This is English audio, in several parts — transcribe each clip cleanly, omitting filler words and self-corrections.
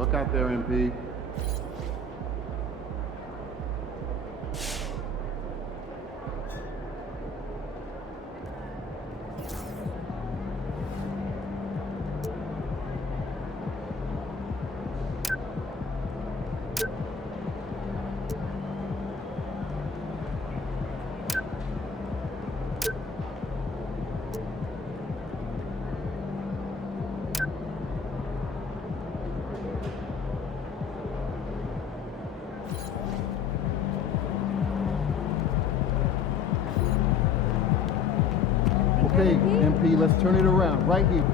Look out there, MP. Okay, MP, let's turn it around right here.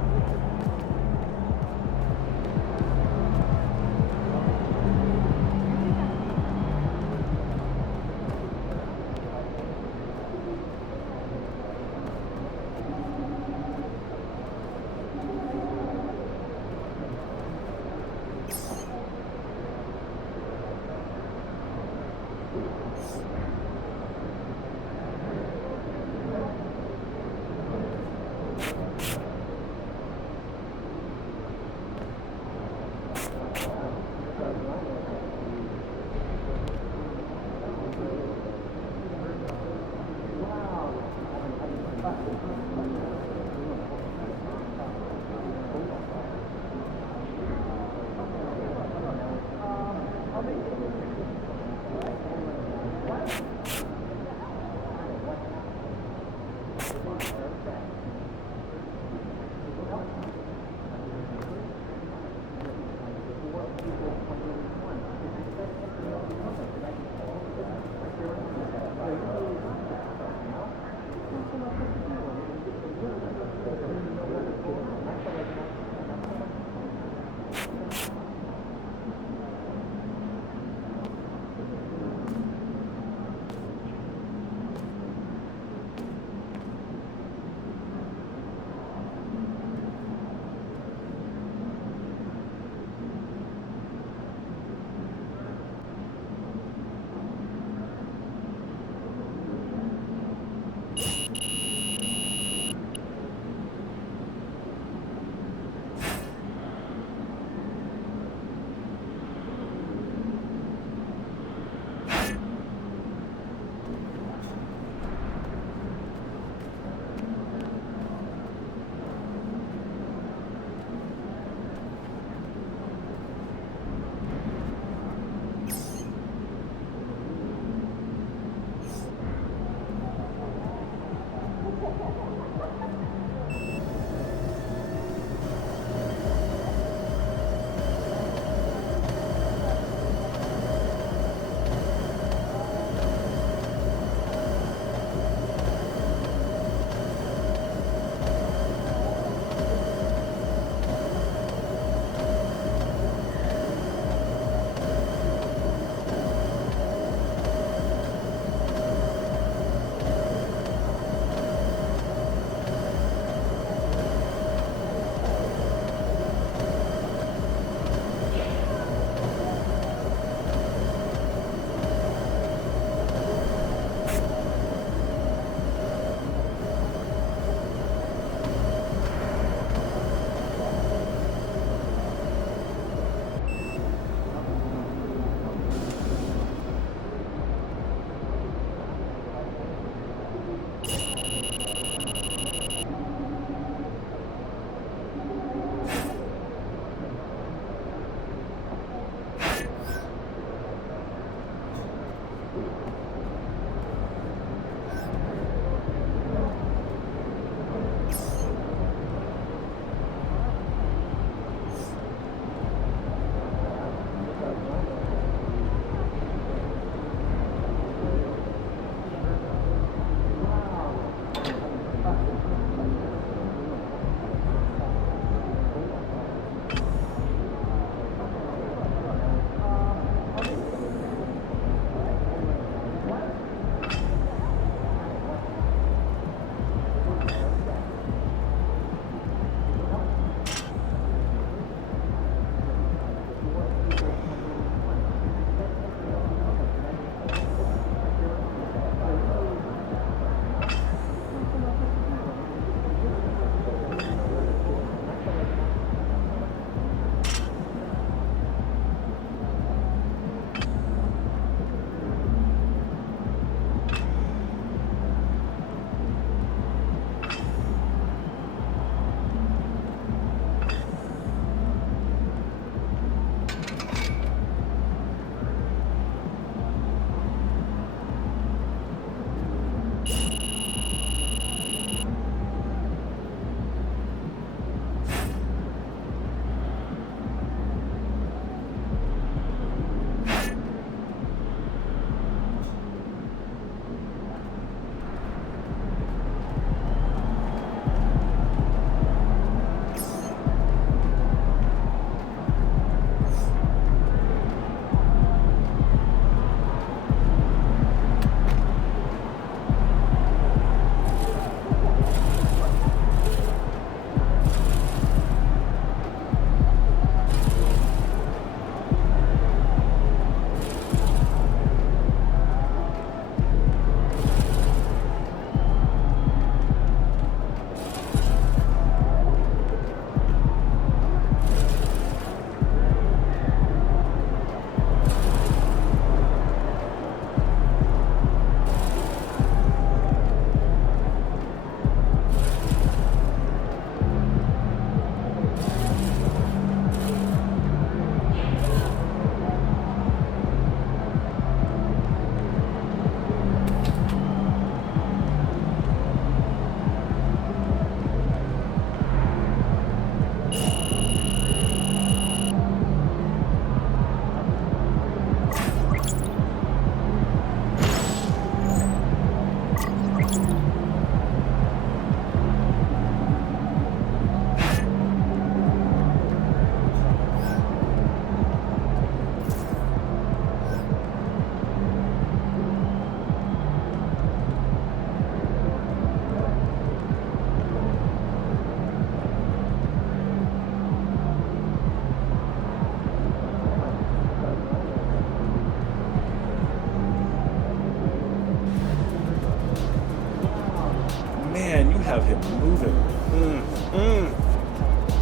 have him moving.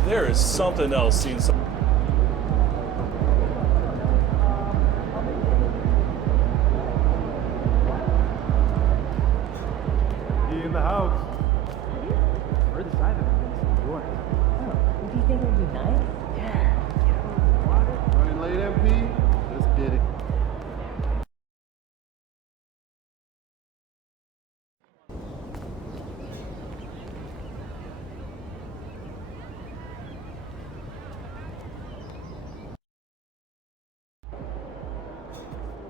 There is something else seeing some. In the house. Further side of it is yours. Oh, do you think it would be nice? Running late, MP? Let's get it.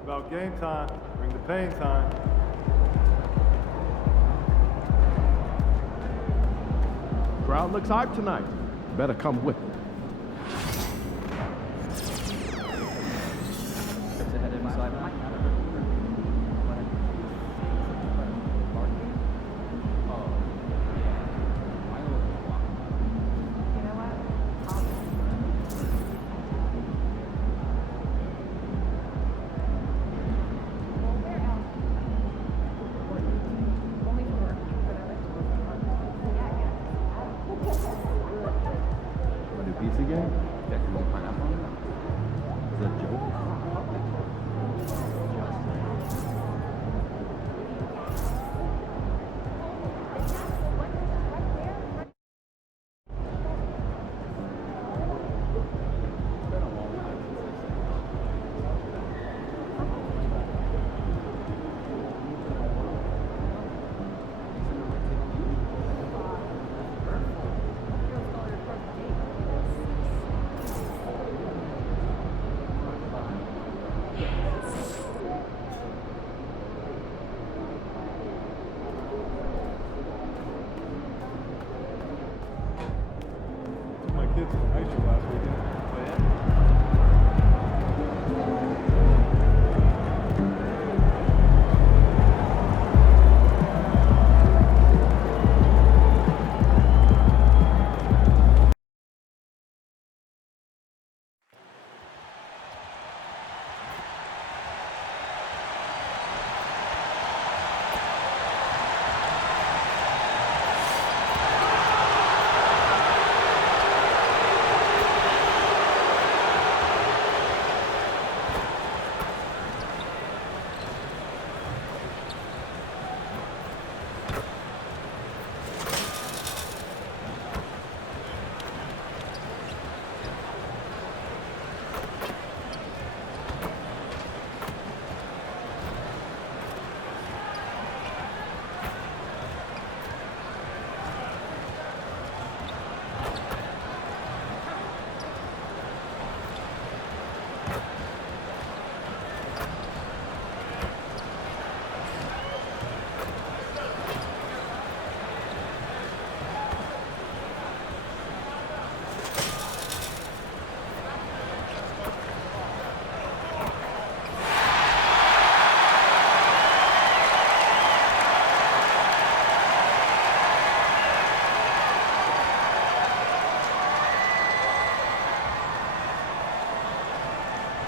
About game time. Bring the pain time. Crowd looks hyped tonight. Better come with it. It's ahead of inside. Want to do pizza again? That can roll pineapple on it? Is that a joke? My kids from high school last weekend.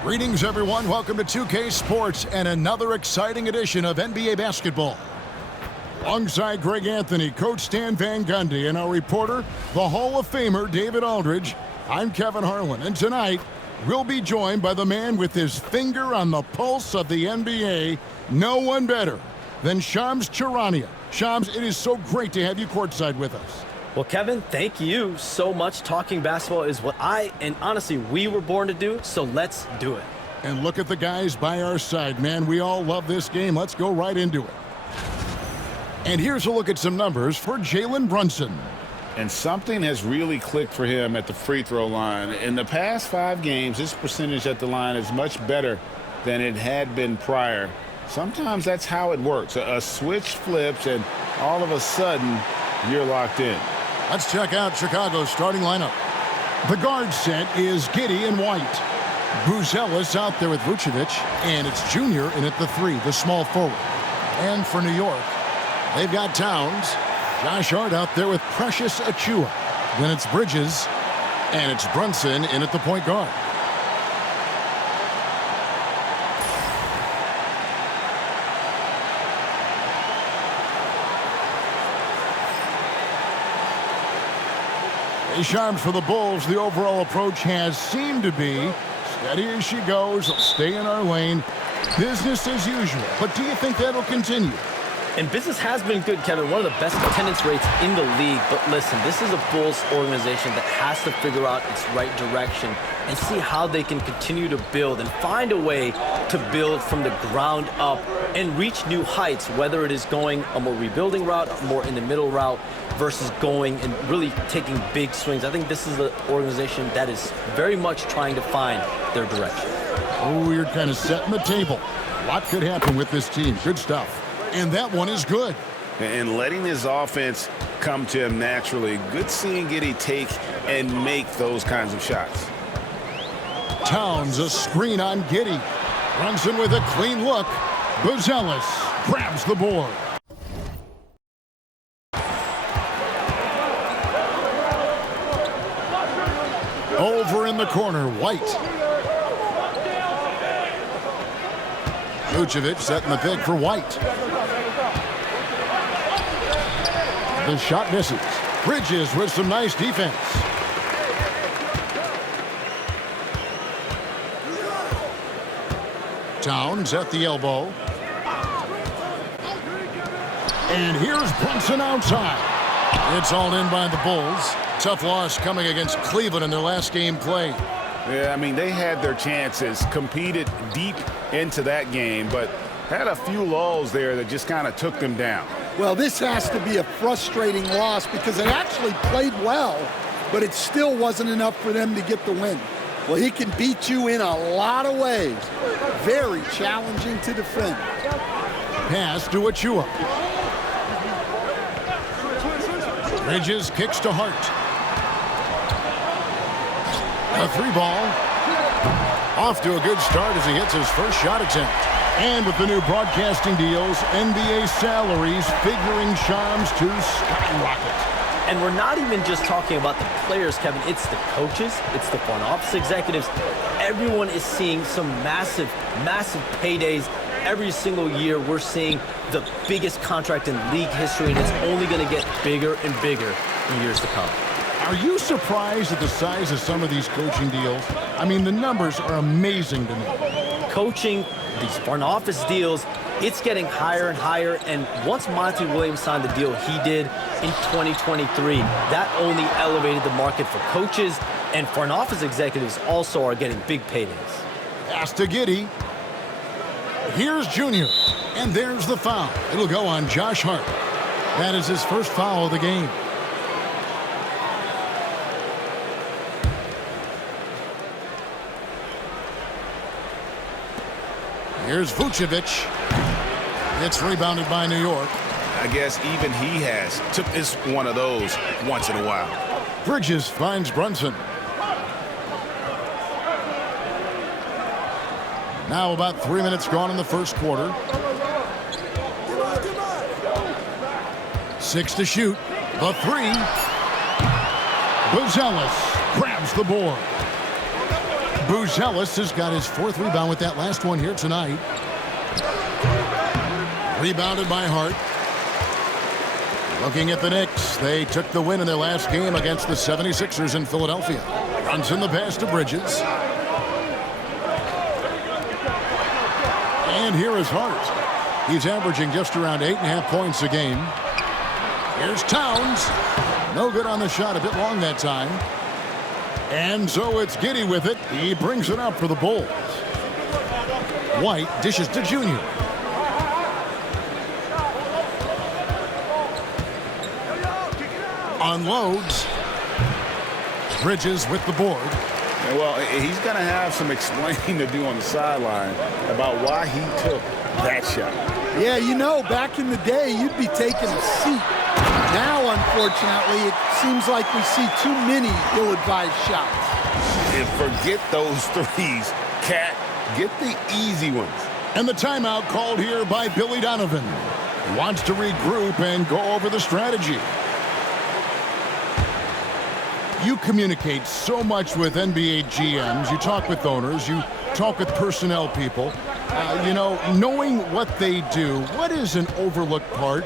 Greetings, everyone. Welcome to 2K Sports and another exciting edition of NBA basketball. Alongside Greg Anthony, Coach Stan Van Gundy, and our reporter, the Hall of Famer David Aldridge, I'm Kevin Harlan. And tonight, we'll be joined by the man with his finger on the pulse of the NBA, no one better than Shams Charania. Shams, it is so great to have you courtside with us. Well, Kevin, thank you so much. Talking basketball is what honestly, we were born to do, so let's do it. And look at the guys by our side, man. We all love this game. Let's go right into it. And here's a look at some numbers for Jalen Brunson. And something has really clicked for him at the free throw line. In the past 5 games, his percentage at the line is much better than it had been prior. Sometimes that's how it works. A switch flips, and all of a sudden, you're locked in. Let's check out Chicago's starting lineup. The guard set is Giddey and White. Buzelis out there with Vucevic, and it's Junior in at the 3, the small forward. And for New York, they've got Towns, Josh Hart out there with Precious Achiuwa. Then it's Bridges, and it's Brunson in at the point guard. Ace arms for the Bulls. The overall approach has seemed to be steady as she goes. Stay in our lane. Business as usual. But do you think that'll continue? And business has been good, Kevin. One of the best attendance rates in the league. But listen, this is a Bulls organization that has to figure out its right direction and see how they can continue to build and find a way to build from the ground up and reach new heights, whether it is going a more rebuilding route, a more in the middle route, versus going and really taking big swings. I think this is an organization that is very much trying to find their direction. Oh, you're kind of setting the table. A lot could happen with this team. Good stuff. And that one is good. And letting his offense come to him naturally. Good seeing Giddey take and make those kinds of shots. Towns, a screen on Giddey. Runs in with a clean look. Buzelis grabs the board. Over in the corner, White. Vucevic setting the pick for White. The shot misses. Bridges with some nice defense. Towns at the elbow. And here's Brunson outside. It's all in by the Bulls. Tough loss coming against Cleveland in their last game played. Yeah, I mean, they had their chances, competed deep into that game, but had a few lulls there that just kind of took them down. Well, this has to be a frustrating loss because they actually played well, but it still wasn't enough for them to get the win. Well, he can beat you in a lot of ways. Very challenging to defend. Pass to Achua. Bridges kicks to Hart. A three ball. Off to a good start as he hits his first shot attempt. And with the new broadcasting deals, NBA salaries figuring Shams to skyrocket. And we're not even just talking about the players, Kevin. It's the coaches. It's the front office executives. Everyone is seeing some massive, massive paydays. Every single year, we're seeing the biggest contract in league history, and it's only going to get bigger and bigger in years to come. Are you surprised at the size of some of these coaching deals? I mean, the numbers are amazing to me. Coaching, these front office deals, it's getting higher and higher. And once Monty Williams signed the deal he did in 2023, that only elevated the market for coaches, and front office executives also are getting big paydays. Pass to Giddey. Here's Junior, and there's the foul. It'll go on Josh Hart. That is his first foul of the game. Here's Vucevic. It's rebounded by New York. I guess even he has took this one of those once in a while. Bridges finds Brunson. Now about 3 minutes gone in the first quarter. 6 to shoot. The three. Buzelis grabs the board. Buzelis has got his fourth rebound with that last one here tonight. Rebounded by Hart. Looking at the Knicks, they took the win in their last game against the 76ers in Philadelphia. Brunson the pass to Bridges. And here is Hart. He's averaging just around 8.5 points a game. Here's Towns. No good on the shot, a bit long that time. And so it's Giddey with it. He brings it up for the Bulls. White dishes to Junior. Unloads. Bridges with the board. Well, he's going to have some explaining to do on the sideline about why he took that shot. Yeah, you know, back in the day, you'd be taking a seat. Now, unfortunately, it seems like we see too many ill-advised shots. And forget those threes, Cat. Get the easy ones. And the timeout called here by Billy Donovan. He wants to regroup and go over the strategy. You communicate so much with NBA GMs. You talk with owners. You talk with personnel people. You know, knowing what they do, what is an overlooked part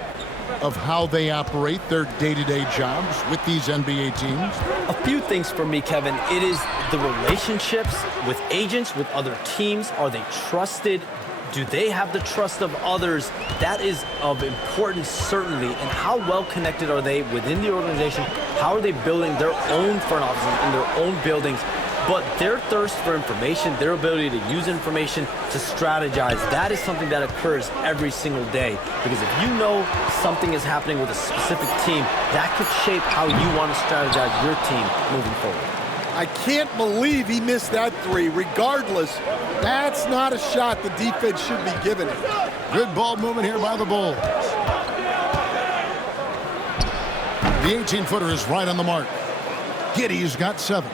of how they operate their day-to-day jobs with these NBA teams? A few things for me, Kevin. It is the relationships with agents, with other teams. Are they trusted? Do they have the trust of others? That is of importance, certainly. And how well connected are they within the organization? How are they building their own front offices in their own buildings? But their thirst for information, their ability to use information, to strategize, that is something that occurs every single day. Because if you know something is happening with a specific team, that could shape how you want to strategize your team moving forward. I can't believe he missed that three. Regardless, that's not a shot the defense should be giving it. Good ball movement here by the Bulls. The 18-footer is right on the mark. Giddey's got 7.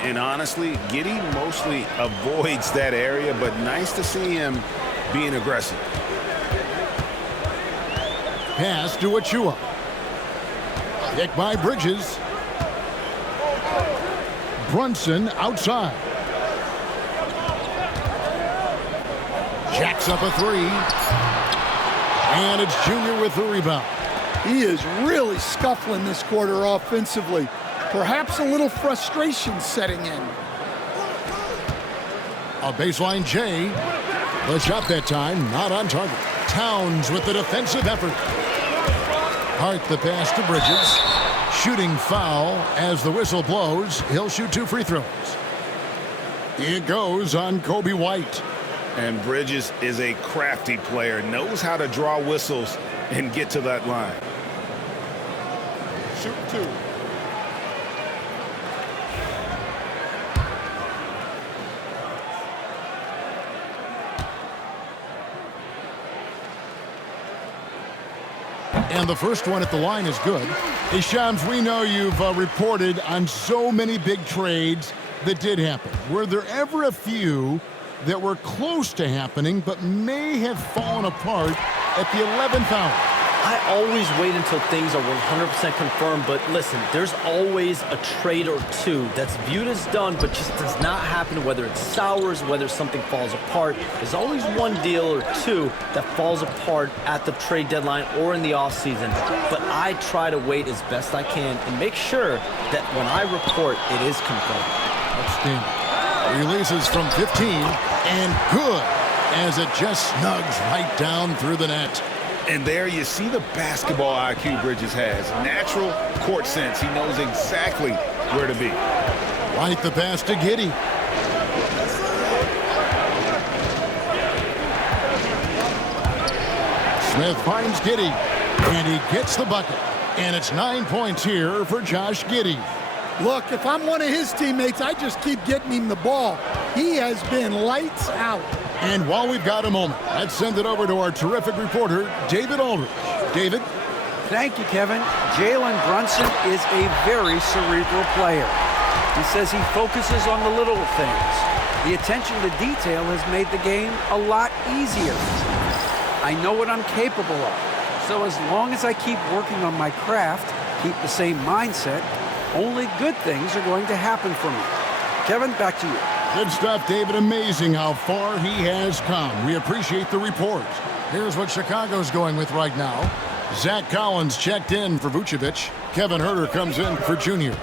And honestly, Giddey mostly avoids that area, but nice to see him being aggressive. Pass to Achua. Kick by Bridges. Brunson outside. Jacks up a 3. And it's Junior with the rebound. He is really scuffling this quarter offensively. Perhaps a little frustration setting in. A baseline J. The shot that time, not on target. Towns with the defensive effort. Hart the pass to Bridges. Shooting foul as the whistle blows. He'll shoot 2 free throws. It goes on Kobe White. And Bridges is a crafty player, knows how to draw whistles and get to that line. Shoot 2. And the first one at the line is good. Hey, Shams, we know you've reported on so many big trades that did happen. Were there ever a few that were close to happening but may have fallen apart at the 11th hour? I always wait until things are 100% confirmed, but listen, there's always a trade or two that's viewed as done but just does not happen, whether it sours, whether something falls apart. There's always one deal or two that falls apart at the trade deadline or in the offseason, but I try to wait as best I can and make sure that when I report, it is confirmed. Outstanding. Releases from 15, and good, as it just snugs right down through the net. And there you see the basketball IQ Bridges has. Natural court sense. He knows exactly where to be. Right the pass to Giddey. Smith finds Giddey, and he gets the bucket. And it's 9 points here for Josh Giddey. Look, if I'm one of his teammates, I just keep getting him the ball. He has been lights out. And while we've got a moment, let's send it over to our terrific reporter, David Aldridge. David? Thank you, Kevin. Jalen Brunson is a very cerebral player. He says he focuses on the little things. The attention to detail has made the game a lot easier. I know what I'm capable of. So as long as I keep working on my craft, keep the same mindset, only good things are going to happen for me. Kevin, back to you. Good stuff, David. Amazing how far he has come. We appreciate the report. Here's what Chicago's going with right now. Zach Collins checked in for Vucevic. Kevin Huerter comes in for Junior.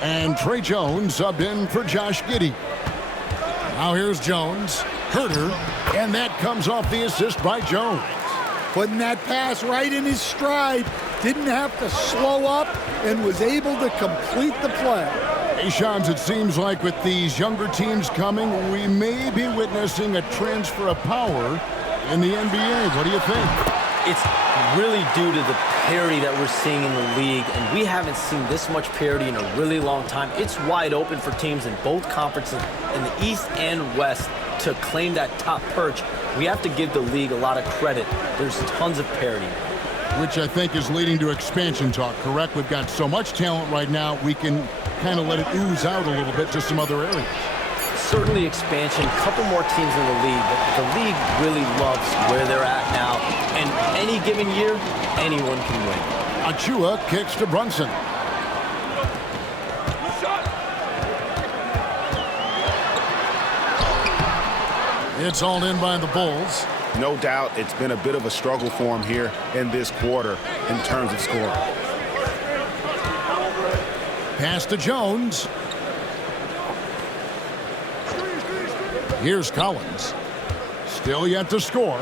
And Trey Jones subbed in for Josh Giddey. Now here's Jones, Huerter, and that comes off the assist by Jones. Putting that pass right in his stride. Didn't have to slow up and was able to complete the play. Hey, Shams, it seems like with these younger teams coming, we may be witnessing a transfer of power in the NBA. What do you think? It's really due to the parity that we're seeing in the league, and we haven't seen this much parity in a really long time. It's wide open for teams in both conferences, in the East and West, to claim that top perch. We have to give the league a lot of credit. There's tons of parity. Which I think is leading to expansion talk, correct? We've got so much talent right now, we can kind of let it ooze out a little bit to some other areas. Certainly expansion, a couple more teams in the league, but the league really loves where they're at now. And any given year, anyone can win. Achua kicks to Brunson. It's all in by the Bulls. No doubt it's been a bit of a struggle for him here in this quarter in terms of scoring. Pass to Jones. Here's Collins. Still yet to score.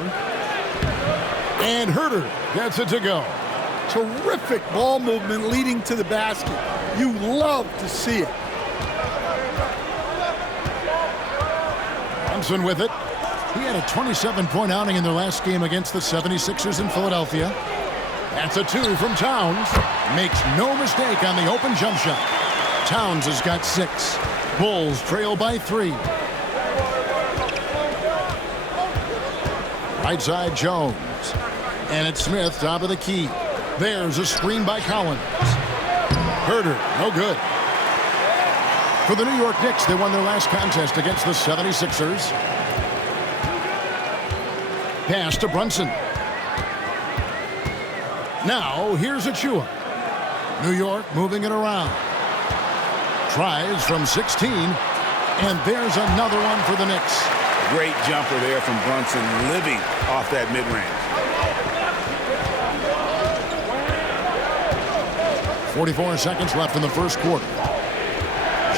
And Herter gets it to go. Terrific ball movement leading to the basket. You love to see it. Brunson with it. He had a 27-point outing in their last game against the 76ers in Philadelphia. That's a 2 from Towns. Makes no mistake on the open jump shot. Towns has got 6. Bulls trail by 3. Right side Jones. And it's Smith top of the key. There's a screen by Collins. Herter, no good. For the New York Knicks, they won their last contest against the 76ers. Pass to Brunson. Now, here's Achua. New York moving it around. Tries from 16. And there's another one for the Knicks. Great jumper there from Brunson, living off that mid-range. 44 seconds left in the first quarter.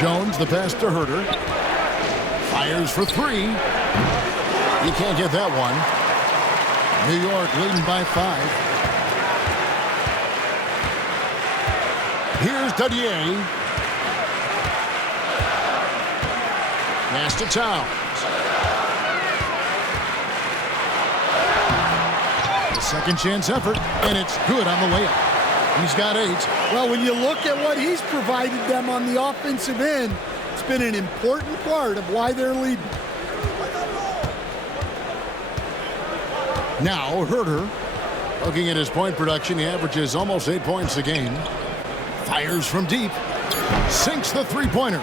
Jones, the pass to Herter. Fires for 3. He can't get that one. New York leading by 5. Here's Dadier. Pass to Towns. The second chance effort, and it's good on the layup. He's got 8. Well, when you look at what he's provided them on the offensive end, it's been an important part of why they're leading. Now Herter, looking at his point production, he averages almost 8 points a game. Fires from deep. Sinks the three-pointer.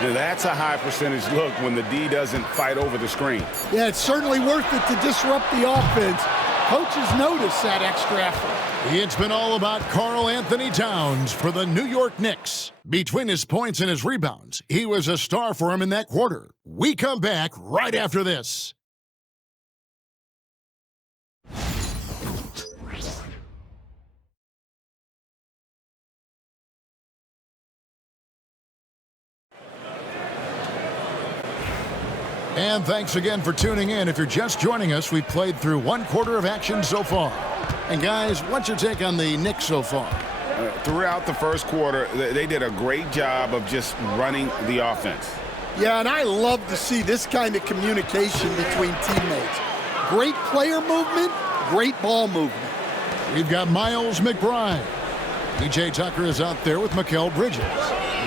Yeah, that's a high percentage look when the D doesn't fight over the screen. Yeah, it's certainly worth it to disrupt the offense. Coaches notice that extra effort. It's been all about Karl Anthony Towns for the New York Knicks. Between his points and his rebounds, he was a star for him in that quarter. We come back right after this. And thanks again for tuning in. If you're just joining us, we've played through one quarter of action so far. And guys, what's your take on the Knicks so far? Throughout the first quarter, they did a great job of just running the offense. Yeah, and I love to see this kind of communication between teammates. Great player movement, great ball movement. We've got Miles McBride. PJ Tucker is out there with Mikal Bridges.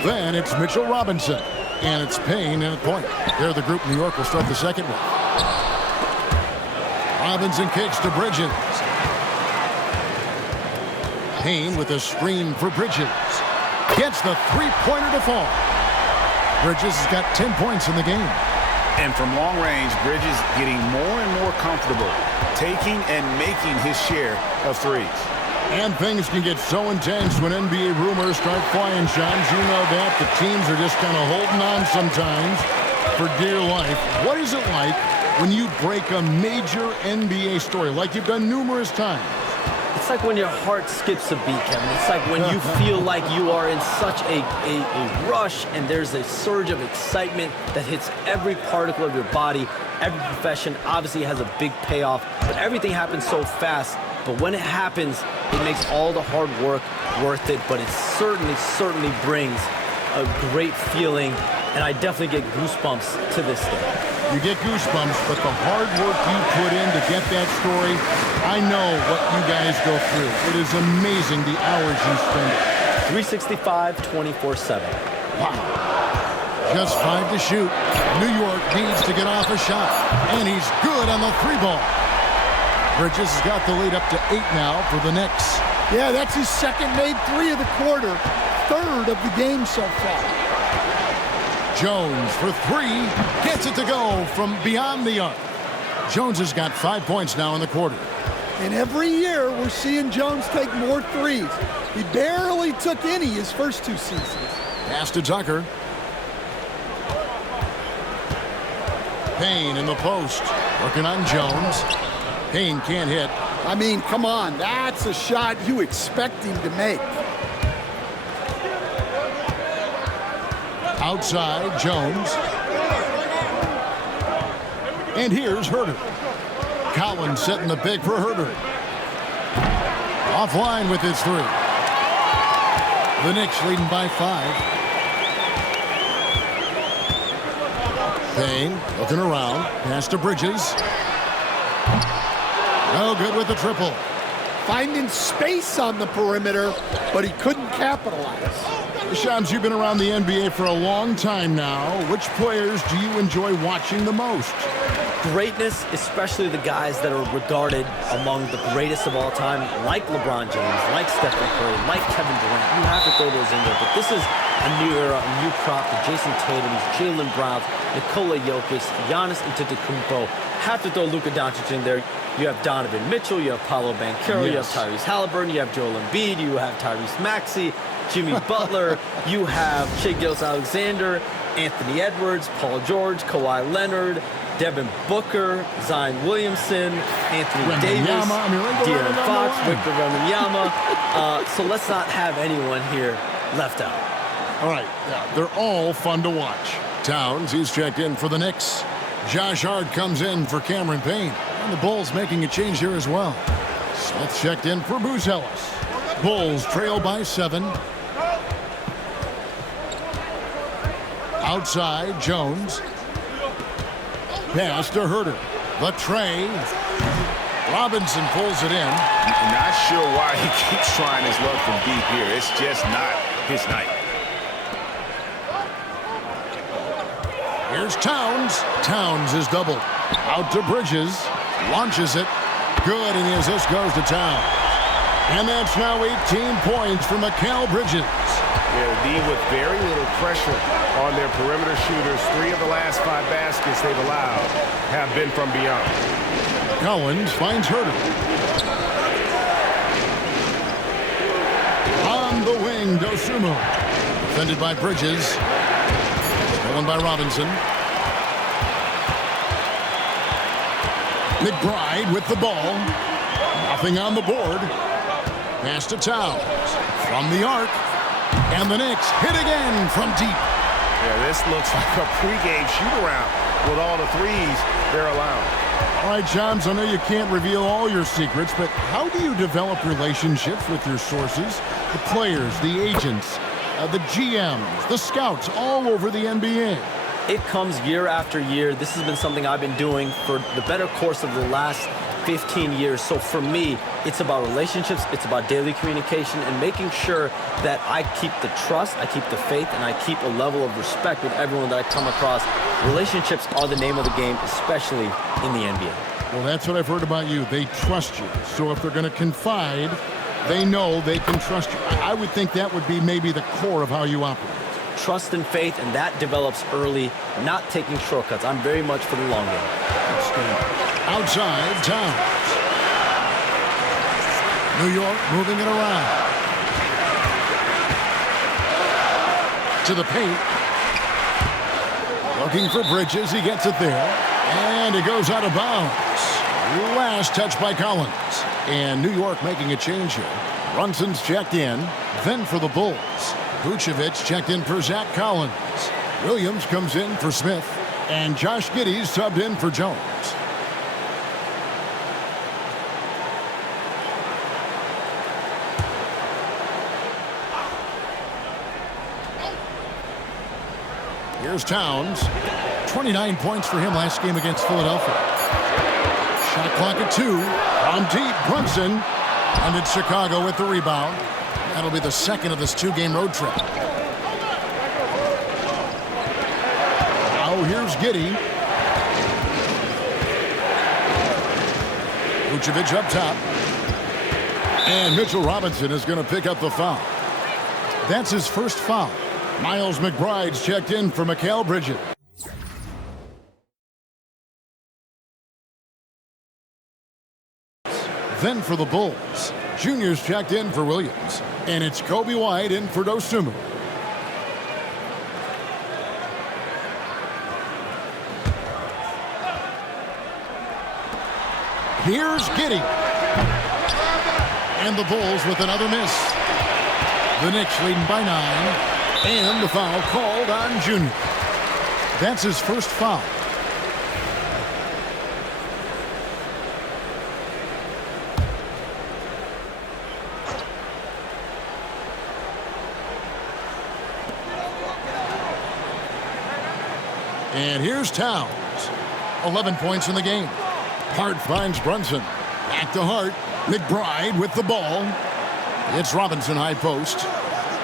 Then it's Mitchell Robinson. And it's Payne in at point. They're the group New York will start the second with. Robinson kicks to Bridges. Payne with a screen for Bridges. Gets the three-pointer to fall. Bridges has got 10 points in the game. And from long range, Bridges getting more and more comfortable, taking and making his share of threes. And things can get so intense when NBA rumors start flying, Shams. You know that. The teams are just kind of holding on sometimes for dear life. What is it like when you break a major NBA story, like you've done numerous times? It's like when your heart skips a beat, Kevin. It's like when you feel like you are in such a rush and there's a surge of excitement that hits every particle of your body. Every profession obviously has a big payoff, but everything happens so fast. But when it happens, it makes all the hard work worth it, but it certainly brings a great feeling, and I definitely get goosebumps to this day. You get goosebumps, but the hard work you put in to get that story, I know what you guys go through. It is amazing the hours you spend. 365, 24/7. Wow. Just 5 to shoot. New York needs to get off a shot, and he's good on the 3-ball. Bridges has got the lead up to 8 now for the Knicks. Yeah, that's his second made 3 of the quarter, third of the game so far. Jones for 3, gets it to go from beyond the arc. Jones has got 5 points now in the quarter. And every year we're seeing Jones take more threes. He barely took any his first 2 seasons. Pass to Tucker. Payne in the post, working on Jones. Payne can't hit. I mean, come on. That's a shot you expect him to make. Outside, Jones. And here's Herter. Collins setting the pick for Herter. Offline with his 3. The Knicks leading by 5. Payne looking around. Pass to Bridges. No good with the triple. Finding space on the perimeter, but he couldn't capitalize. Shams, you've been around the NBA for a long time now. Which players do you enjoy watching the most? Greatness, especially the guys that are regarded among the greatest of all time, like LeBron James, like Stephen Curry, like Kevin Durant. You have to throw those in there, but this is a new era, a new crop. The Jason Tatum's, Jalen Brown's, Nikola Jokic, Giannis Antetokounmpo. Have to throw Luka Doncic in there. You have Donovan Mitchell, you have Paolo Banchero, you have Tyrese Halliburton, you have Joel Embiid, you have Tyrese Maxey, Jimmy Butler, you have Shai Gilgeous-Alexander, Anthony Edwards, Paul George, Kawhi Leonard, Devin Booker, Zion Williamson, Anthony Davis, De'Aaron Fox, Victor Wembanyama. So let's not have anyone here left out. All right, they're all fun to watch. Towns, he's checked in for the Knicks. Josh Hart comes in for Cameron Payne. And the Bulls making a change here as well. Smith checked in for Booz Ellis. Bulls trail by 7. Outside, Jones. Pass to Herter. The tray. Robinson pulls it in. Not sure why he keeps trying his luck from deep here. It's just not his night. Here's Towns. Towns is doubled. Out to Bridges. Launches it. Good, and the assist goes to Towns. And that's now 18 points for Mikal Bridges. Yeah, the D with very little pressure on their perimeter shooters. 3 of the last 5 baskets they've allowed have been from beyond. Collins finds Herter. On the wing, Dosunmu. Defended by Bridges. Stolen by Robinson. McBride with the ball. Nothing on the board. Pass to Towns. From the arc. And the Knicks hit again from deep. Yeah, this looks like a pregame shoot-around with all the threes they're allowing. All right, Johns, I know you can't reveal all your secrets, but how do you develop relationships with your sources? The players, the agents, the GMs, the scouts all over the NBA. It comes year after year. This has been something I've been doing for the better course of the last 15 years. So for me, it's about relationships, it's about daily communication, and making sure that I keep the trust, I keep the faith, and I keep a level of respect with everyone that I come across. Relationships are the name of the game, especially in the NBA. Well, that's what I've heard about you. They trust you. So if they're going to confide, they know they can trust you. I would think that would be maybe the core of how you operate. Trust and faith, and that develops early, not taking shortcuts. I'm very much for the long game. Outside, Towns. New York moving it around. To the paint. Looking for Bridges. He gets it there. And it goes out of bounds. Last touch by Collins. And New York making a change here. Brunson's checked in. Then for the Bulls. Vucevic checked in for Zach Collins. Williams comes in for Smith. And Josh Giddey's subbed in for Jones. Here's Towns. 29 points for him last game against Philadelphia. Shot clock at 2. On deep, Brunson. And it's Chicago with the rebound. That'll be the second of this 2-game road trip. Now here's Giddey. Vucevic up top. And Mitchell Robinson is going to pick up the foul. That's his first foul. Miles McBride's checked in for Mikal Bridges. Then for the Bulls, Junior's checked in for Williams. And it's Kobe White in for Dosunmu. Here's Giddey. And the Bulls with another miss. The Knicks leading by 9. And the foul called on Junior. That's his first foul. And here's Towns. 11 points in the game. Hart finds Brunson. Back to Hart. McBride with the ball. It's Robinson high post.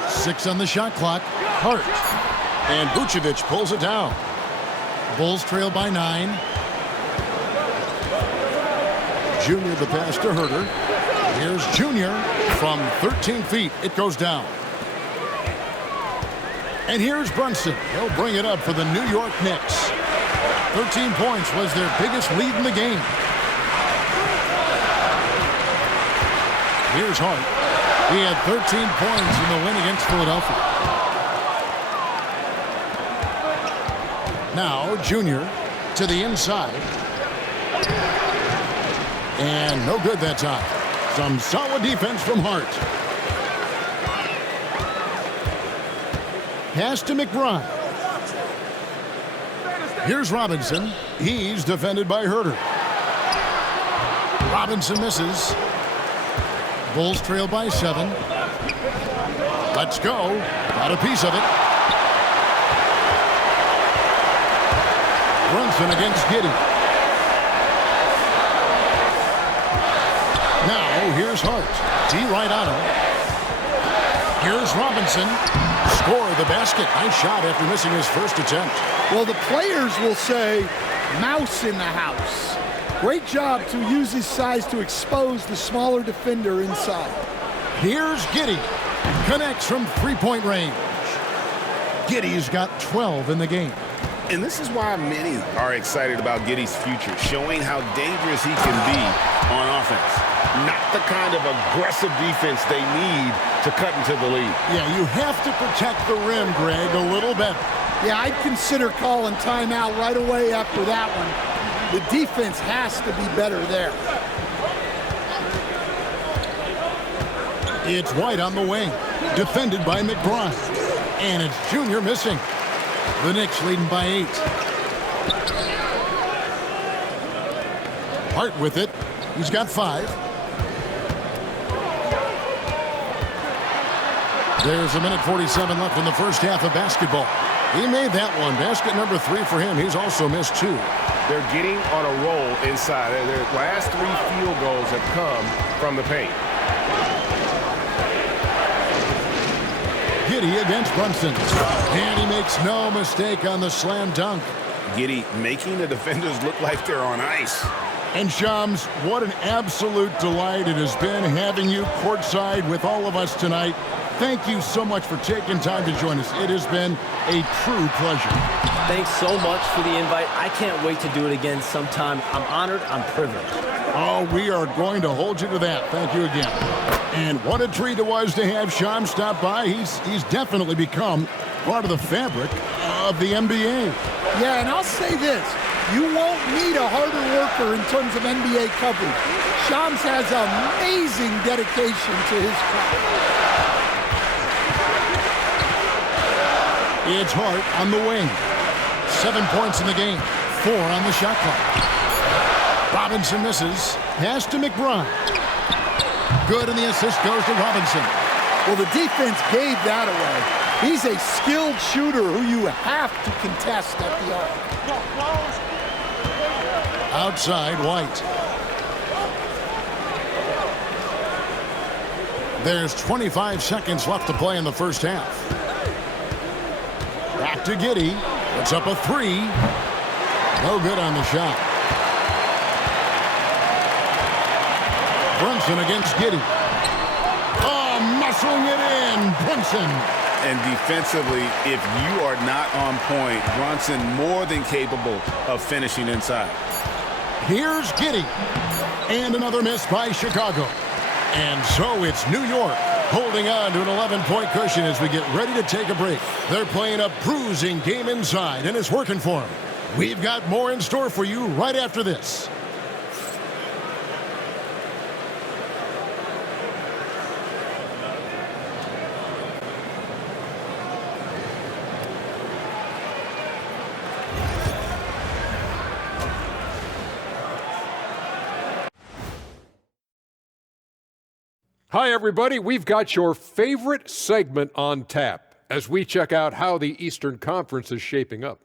6 on the shot clock. Hart. And Vucevic pulls it down. Bulls trail by 9. Junior the pass to Herter. Here's Junior from 13 feet. It goes down. And here's Brunson. He'll bring it up for the New York Knicks. 13 points was their biggest lead in the game. Here's Hart. He had 13 points in the win against Philadelphia. Now Junior to the inside. And no good that time. Some solid defense from Hart. Pass to McBride. Here's Robinson. He's defended by Herter. Robinson misses. Bulls trail by 7. Let's go. Got a piece of it. Brunson against Giddey. Now here's Hart. D right on him. Here's Robinson. Score the basket. Nice shot after missing his first attempt. Well, the players will say, mouse in the house. Great job to use his size to expose the smaller defender inside. Here's Giddey. Connects from three-point range. Giddey's got 12 in the game. And this is why many are excited about Giddey's future, showing how dangerous he can be on offense. Not the kind of aggressive defense they need to cut into the lead. Yeah, you have to protect the rim, Greg, a little better. Yeah, I'd consider calling timeout right away after that one. The defense has to be better there. It's White on the wing, defended by McBride. And it's Junior missing. The Knicks leading by 8. Hart with it. He's got 5. There's a minute 47 left in the first half of basketball. He made that one. Basket number 3 for him. He's also missed 2. They're getting on a roll inside. Their last 3 field goals have come from the paint. Giddey against Brunson. And he makes no mistake on the slam dunk. Giddey making the defenders look like they're on ice. And Shams, what an absolute delight it has been having you courtside with all of us tonight. Thank you so much for taking time to join us. It has been a true pleasure. Thanks so much for the invite. I can't wait to do it again sometime. I'm honored. I'm privileged. Oh, we are going to hold you to that. Thank you again. And what a treat it was to have Shams stop by. He's definitely become part of the fabric of the NBA. Yeah, and I'll say this. You won't need a harder worker in terms of NBA coverage. Shams has amazing dedication to his craft. It's Hart on the wing. 7 points in the game. 4 on the shot clock. Robinson misses. Pass to McBride. Good, and the assist goes to Robinson. Well, the defense gave that away. He's a skilled shooter who you have to contest at the arc. Outside, White. There's 25 seconds left to play in the first half. Back to Giddey. Puts up a 3. No good on the shot. Brunson against Giddey. Oh, muscling it in. Brunson. And defensively, if you are not on point, Brunson more than capable of finishing inside. Here's Giddey. And another miss by Chicago. And so it's New York holding on to an 11-point cushion as we get ready to take a break. They're playing a bruising game inside, and it's working for them. We've got more in store for you right after this. Hi, everybody. We've got your favorite segment on tap as we check out how the Eastern Conference is shaping up.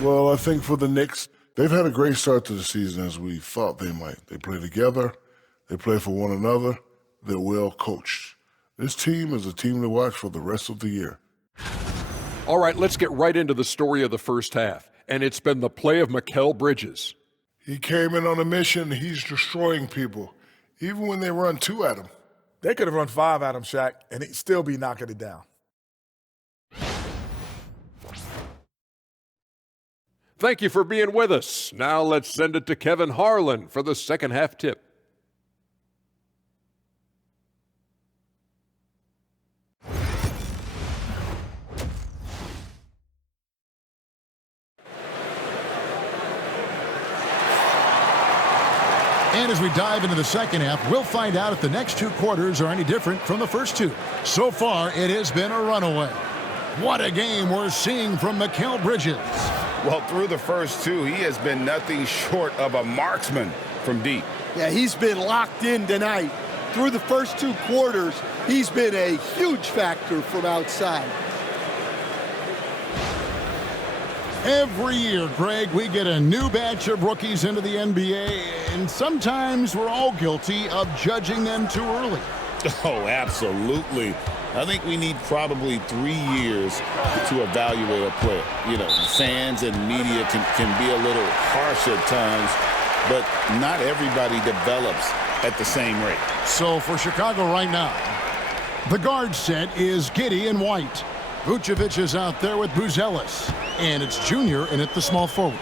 Well, I think for the Knicks, they've had a great start to the season as we thought they might. They play together. They play for one another. They're well coached. This team is a team to watch for the rest of the year. All right, let's get right into the story of the first half, and it's been the play of Mikal Bridges. He came in on a mission. He's destroying people, even when they run 2 at him. They could have run 5 at him, Shaq, and he'd still be knocking it down. Thank you for being with us. Now let's send it to Kevin Harlan for the second half tip. And as we dive into the second half, we'll find out if the next 2 quarters are any different from the first 2. So far, it has been a runaway. What a game we're seeing from Mikal Bridges. Well, through the first 2, he has been nothing short of a marksman from deep. Yeah, he's been locked in tonight. Through the first 2 quarters, he's been a huge factor from outside. Every year, Greg, we get a new batch of rookies into the NBA, and sometimes we're all guilty of judging them too early. Oh, absolutely. I think we need probably 3 years to evaluate a player. You know, fans and media can be a little harsh at times, but not everybody develops at the same rate. So for Chicago right now, the guard set is Giddey and White. Vucevic is out there with Buzelis, and it's Junior in at the small forward.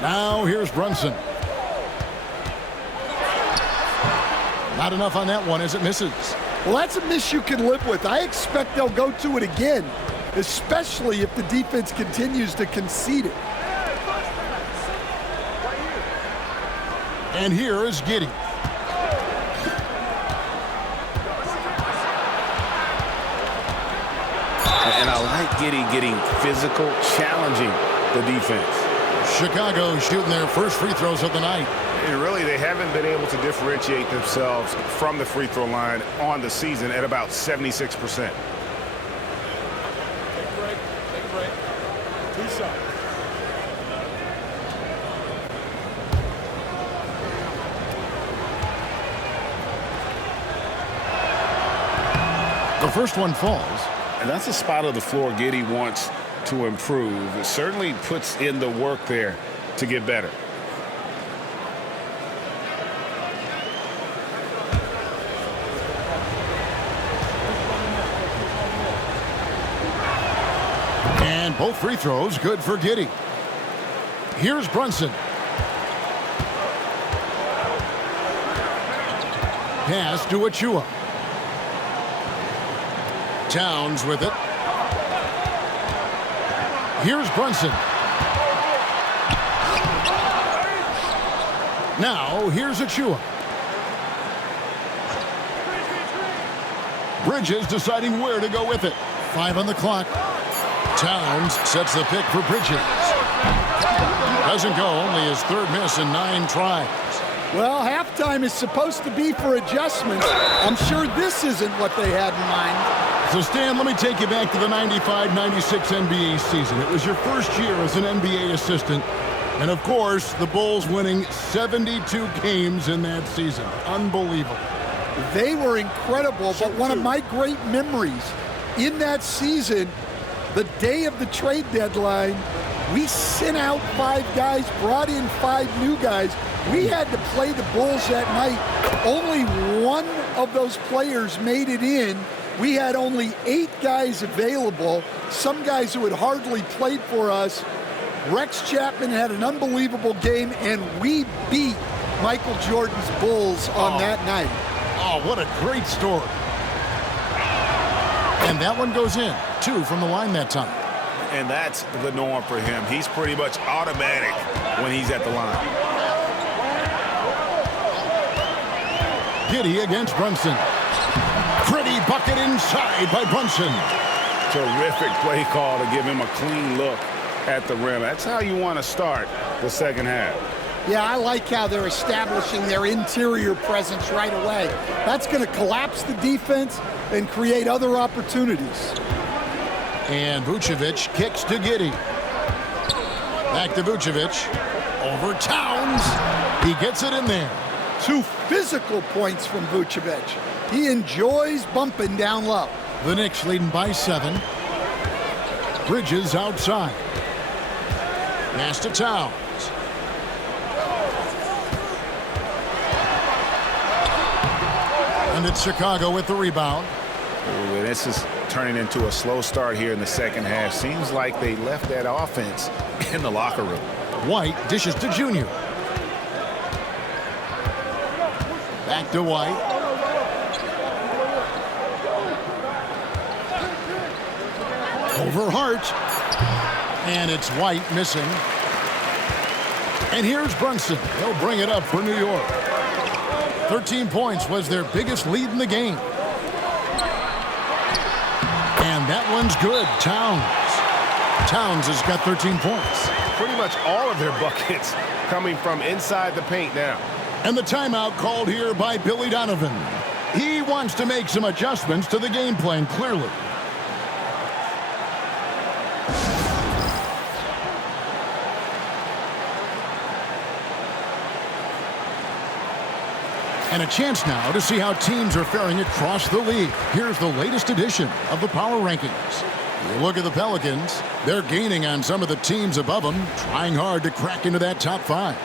Now here's Brunson. Not enough on that one as it misses. Well, that's a miss you can live with. I expect they'll go to it again, especially if the defense continues to concede it. And here is Giddey. And I like Giddey getting physical, challenging the defense. Chicago shooting their first free throws of the night. And really, they haven't been able to differentiate themselves from the free throw line on the season at about 76%. Take a break. Take a break. 2 shots. The first one falls. And that's a spot of the floor Giddey wants to improve. It certainly puts in the work there to get better. And both free throws good for Giddey. Here's Brunson. Pass to Achua. Towns with it. Here's Brunson. Now, here's Achua. Bridges deciding where to go with it. 5 on the clock. Towns sets the pick for Bridges. Doesn't go, only his 3rd miss in 9 tries. Well, halftime is supposed to be for adjustments. I'm sure this isn't what they had in mind. So, Stan, let me take you back to the 95-96 NBA season. It was your first year as an NBA assistant. And, of course, the Bulls winning 72 games in that season. Unbelievable. They were incredible, but one of my great memories in that season, the day of the trade deadline, we sent out 5 guys, brought in 5 new guys. We had to play the Bulls that night. Only one of those players made it in. We had only 8 guys available, some guys who had hardly played for us. Rex Chapman had an unbelievable game, and we beat Michael Jordan's Bulls on that night. Oh, what a great story. And that one goes in. 2 from the line that time. And that's the norm for him. He's pretty much automatic when he's at the line. Giddey against Brunson. Pretty bucket inside by Brunson. Terrific play call to give him a clean look at the rim. That's how you want to start the second half. Yeah, I like how they're establishing their interior presence right away. That's going to collapse the defense and create other opportunities. And Vucevic kicks to Giddey. Back to Vucevic. Over Towns. He gets it in there. 2 physical points from Vucevic. He enjoys bumping down low. The Knicks leading by 7. Bridges outside. Pass to Towns. And it's Chicago with the rebound. Ooh, this is turning into a slow start here in the second half. Seems like they left that offense in the locker room. White dishes to Junior. Back to White. Over Hart. And it's White missing. And here's Brunson. He'll bring it up for New York. 13 points was their biggest lead in the game. And that one's good. Towns has got 13 points. Pretty much all of their buckets coming from inside the paint now. And the timeout called here by Billy Donovan. He wants to make some adjustments to the game plan, clearly. And a chance now to see how teams are faring across the league. Here's the latest edition of the Power Rankings. You look at the Pelicans, they're gaining on some of the teams above them, trying hard to crack into that top 5.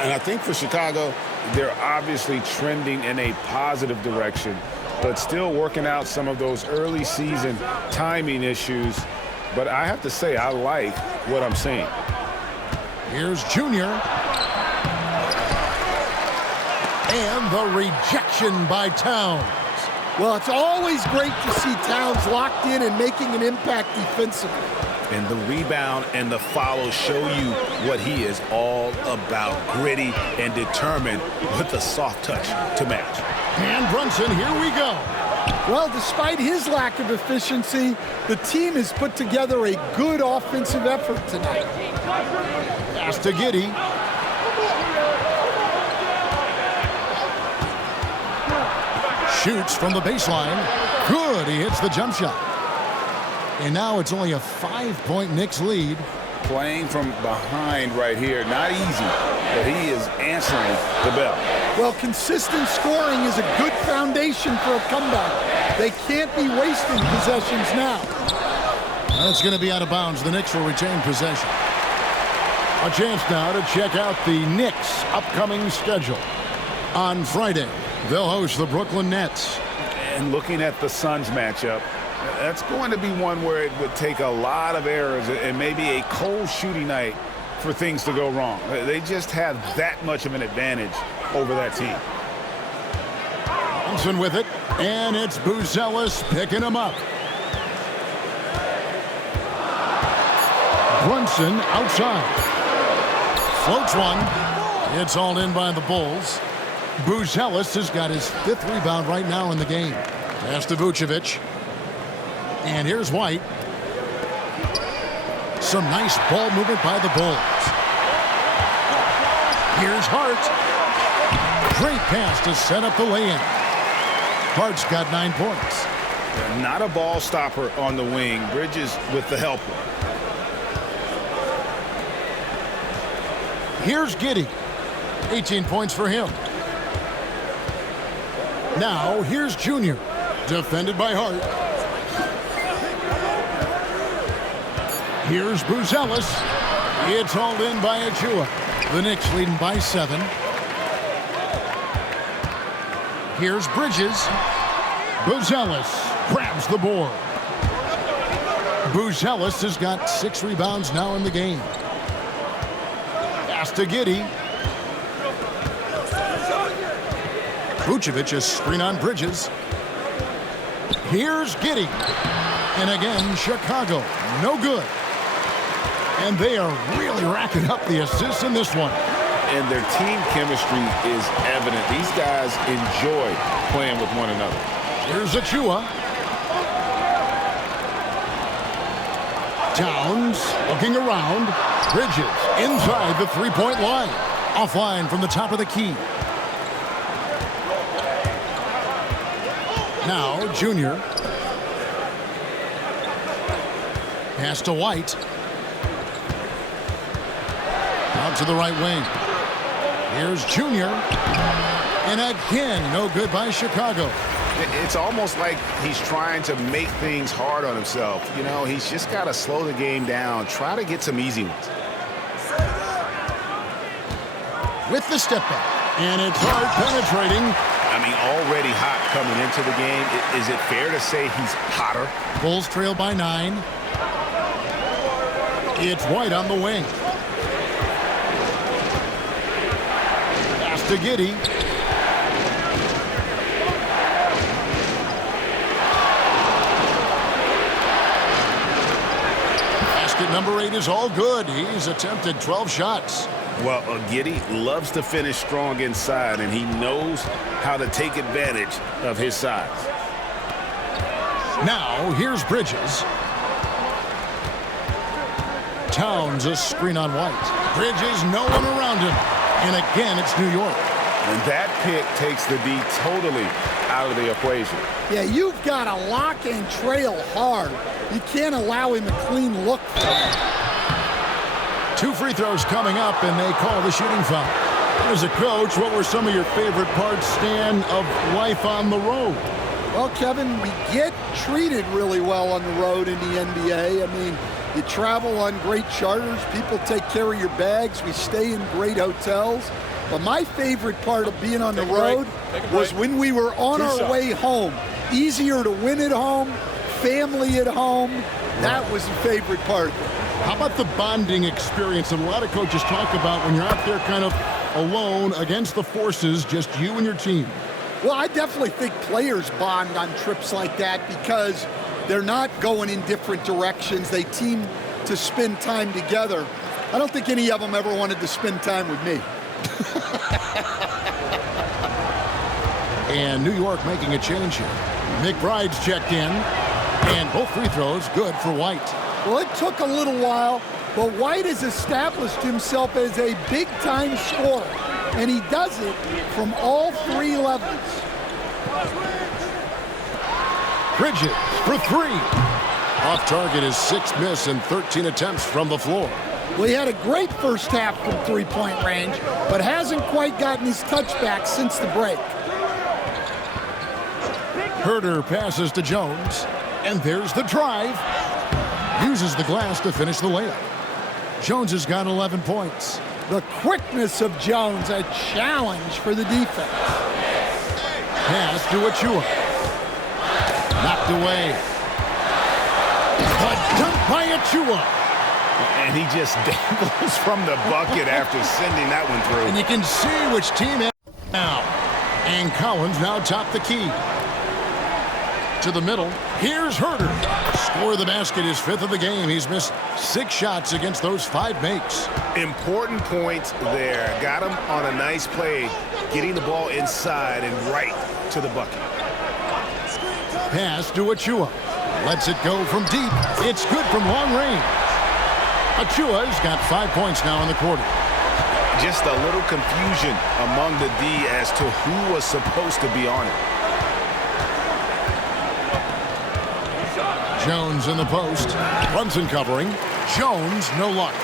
And I think for Chicago, they're obviously trending in a positive direction, but still working out some of those early season timing issues. But I have to say, I like what I'm seeing. Here's Junior. And the rejection by Towns. Well, it's always great to see Towns locked in and making an impact defensively. And the rebound and the follow show you what he is all about. Gritty and determined with the soft touch to match. And Brunson, here we go. Well, despite his lack of efficiency, the team has put together a good offensive effort tonight. Pass to Giddey. Shoots from the baseline. Good, he hits the jump shot. And now it's only a 5-point Knicks lead. Playing from behind right here, not easy, but he is answering the bell. Well, consistent scoring is a good foundation for a comeback. They can't be wasting possessions now. That's going to be out of bounds. The Knicks will retain possession. A chance now to check out the Knicks' upcoming schedule. On Friday, they'll host the Brooklyn Nets. And looking at the Suns matchup, that's going to be one where it would take a lot of errors and maybe a cold shooting night for things to go wrong. They just have that much of an advantage over that team. Thompson with it, and it's Buzelis picking him up. Brunson outside. Floats one. It's hauled in by the Bulls. Buzelis has got his 5th rebound right now in the game. Pass to Vucevic. And here's White. Some nice ball movement by the Bulls. Here's Hart. Great pass to set up the lay-in. Hart's got 9 points. Not a ball stopper on the wing. Bridges with the helper. Here's Giddey. 18 points for him. Now, here's Junior. Defended by Hart. Here's Buzelis. It's hauled in by Achua. The Knicks leading by 7. Here's Bridges. Buzelis grabs the board. Buzelis has got 6 rebounds now in the game. Pass to Giddey. Vucevic is screen on Bridges. Here's Giddey. And again, Chicago, no good. And they are really racking up the assists in this one. And their team chemistry is evident. These guys enjoy playing with one another. Here's Achua. Towns looking around. Bridges inside the 3-point line. Offline from the top of the key. Now, Junior. Pass to White. Out to the right wing. Here's Junior. And again, no good by Chicago. It's almost like he's trying to make things hard on himself. You know, he's just got to slow the game down, try to get some easy ones. With the step back. And it's hard penetrating. I mean, already hot coming into the game. Is it fair to say he's hotter? Bulls trail by 9. It's White on the wing. Pass to Giddey. Basket number 8 is all good. He's attempted 12 shots. Well, Giddey loves to finish strong inside, and he knows how to take advantage of his size. Now, here's Bridges. Towns a screen on White. Bridges, no one around him. And again, it's New York. And that pick takes the D totally out of the equation. Yeah, you've got to lock and trail hard. You can't allow him a clean look. 2 free throws coming up, and they call the shooting foul. As a coach, what were some of your favorite parts, Stan, of life on the road? Well, Kevin, we get treated really well on the road in the NBA. I mean, you travel on great charters. People take care of your bags. We stay in great hotels. But my favorite part of being on the road was when we were on our way home. Easier to win at home, family at home. That was the favorite part. How about the bonding experience that a lot of coaches talk about when you're out there kind of alone against the forces, just you and your team? Well, I definitely think players bond on trips like that because they're not going in different directions. They team to spend time together. I don't think any of them ever wanted to spend time with me. And New York making a change here. McBride's checked in, and both free throws good for White. Well, it took a little while, but White has established himself as a big-time scorer, and he does it from all 3 levels. Bridges for 3. Off target is 6 miss and 13 attempts from the floor. Well, he had a great first half from three-point range, but hasn't quite gotten his touchback since the break. Herter passes to Jones, and there's the drive. Uses the glass to finish the layup. Jones has got 11 points. The quickness of Jones, a challenge for the defense. Pass to Achua. Knocked away. A dunk by Achua. And he just dangles from the bucket after sending that one through. And you can see which team has now. And Collins now top the key. To the middle. Here's Herter. Score of the basket, his 5th of the game. He's missed 6 shots against those 5 makes. Important points there. Got him on a nice play, getting the ball inside and right to the bucket. Pass to Achua. Lets it go from deep. It's good from long range. Achua's got 5 points now in the quarter. Just a little confusion among the D as to who was supposed to be on it. Jones in the post. Brunson covering. Jones, no luck.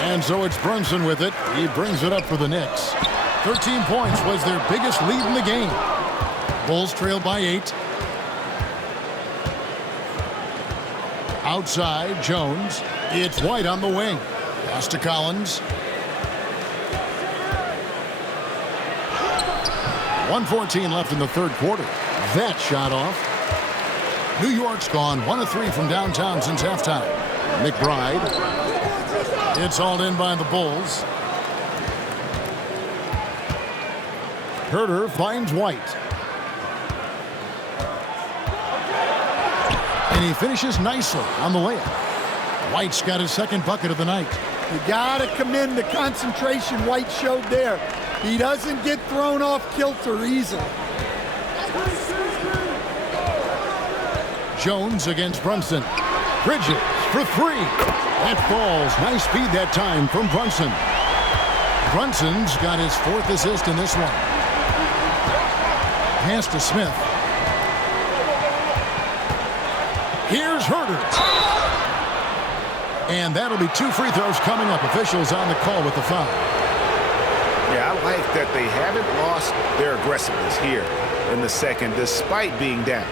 And so it's Brunson with it. He brings it up for the Knicks. 13 points was their biggest lead in the game. Bulls trail by 8. Outside, Jones. It's White on the wing. Pass to Collins. 1:14 left in the 3rd quarter. That shot off. New York's gone 1 of 3 from downtown since halftime. McBride. It's hauled in by the Bulls. Herter finds White. And he finishes nicely on the layup. White's got his 2nd bucket of the night. You gotta commend the concentration White showed there. He doesn't get thrown off kilter easily. Jones against Brunson. Bridges for 3. That falls. Nice speed that time from Brunson. Brunson's got his 4th assist in this one. Pass to Smith. Here's Herter. And that'll be 2 free throws coming up. Officials on the call with the foul. Yeah, I like that they haven't lost their aggressiveness here in the second despite being down.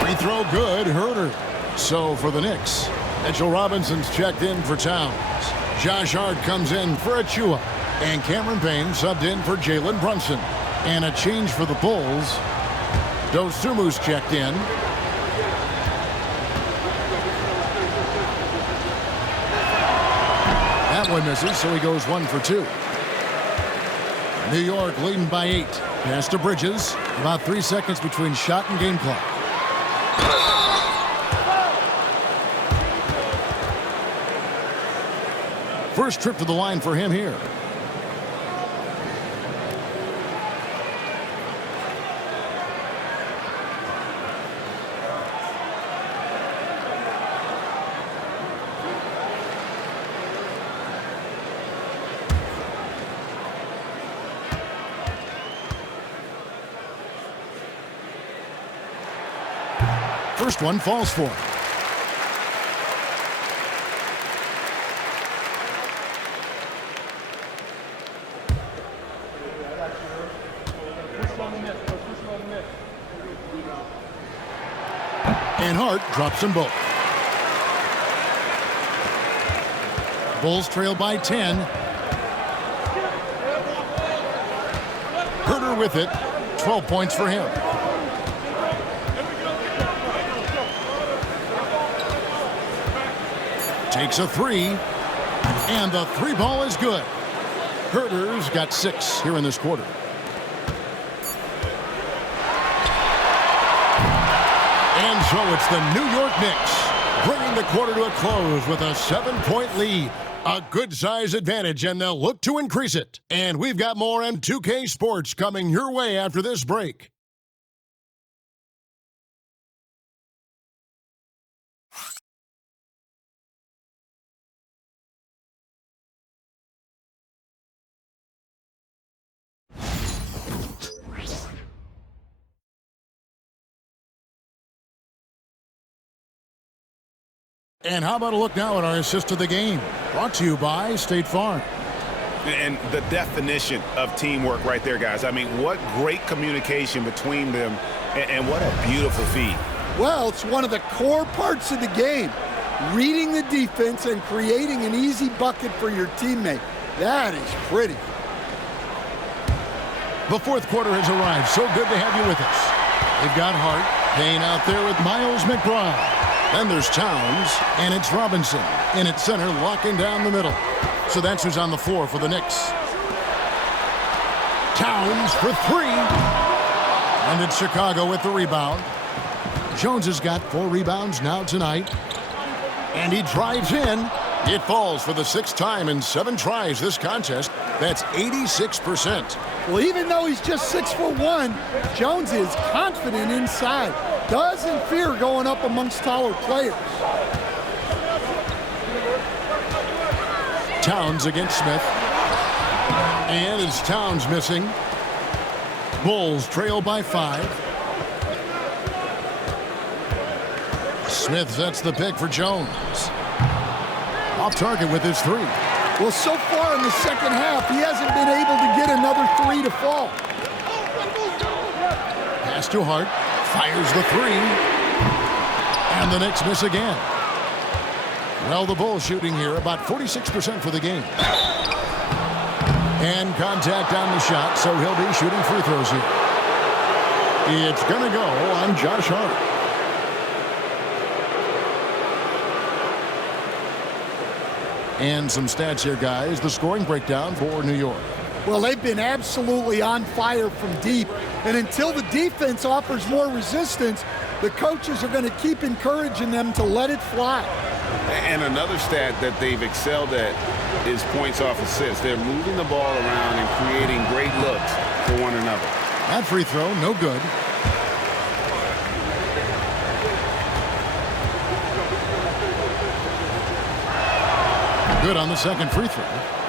Free throw good, Herter. So for the Knicks, Mitchell Robinson's checked in for Towns. Josh Hart comes in for Achua. And Cameron Payne subbed in for Jalen Brunson. And a change for the Bulls. Dosumu's checked in. That one misses, so he goes 1 for 2. New York leading by 8. Pass to Bridges. About 3 seconds between shot and game clock. First trip to the line for him here. First one falls for him. And Hart drops them both. Bulls trail by 10. Herter with it. 12 points for him. Takes a 3. And the 3 ball is good. Herter's got 6 here in this quarter. And so it's the New York Knicks bringing the quarter to a close with a 7-point lead. A good size advantage, and they'll look to increase it. And we've got more M2K Sports coming your way after this break. And how about a look now at our assist of the game? Brought to you by State Farm. And the definition of teamwork right there, guys. I mean, what great communication between them, and what a beautiful feed. Well, it's one of the core parts of the game. Reading the defense and creating an easy bucket for your teammate. That is pretty. The 4th quarter has arrived. So good to have you with us. They've got Hart, Payne out there with Miles McBride. Then there's Towns, and it's Robinson in at center, locking down the middle. So that's who's on the floor for the Knicks. Towns for 3. And it's Chicago with the rebound. Jones has got 4 rebounds now tonight. And he drives in. It falls for the 6th time in 7 tries this contest. That's 86%. Well, even though he's just 6'1", Jones is confident inside. Doesn't fear going up amongst taller players. Towns against Smith. And it's Towns missing. Bulls trail by 5. Smith sets the pick for Jones. Off target with his 3. Well, so far in the second half, he hasn't been able to get another 3 to fall. Pass to Hart. Fires the 3. And the Knicks miss again. Well, the Bulls shooting here about 46% for the game. And contact on the shot, so he'll be shooting free throws here. It's going to go on Josh Hart. And some stats here, guys. The scoring breakdown for New York. Well, they've been absolutely on fire from deep. And until the defense offers more resistance, the coaches are going to keep encouraging them to let it fly. And another stat that they've excelled at is points off assists. They're moving the ball around and creating great looks for one another. That free throw, no good. Good on the second free throw.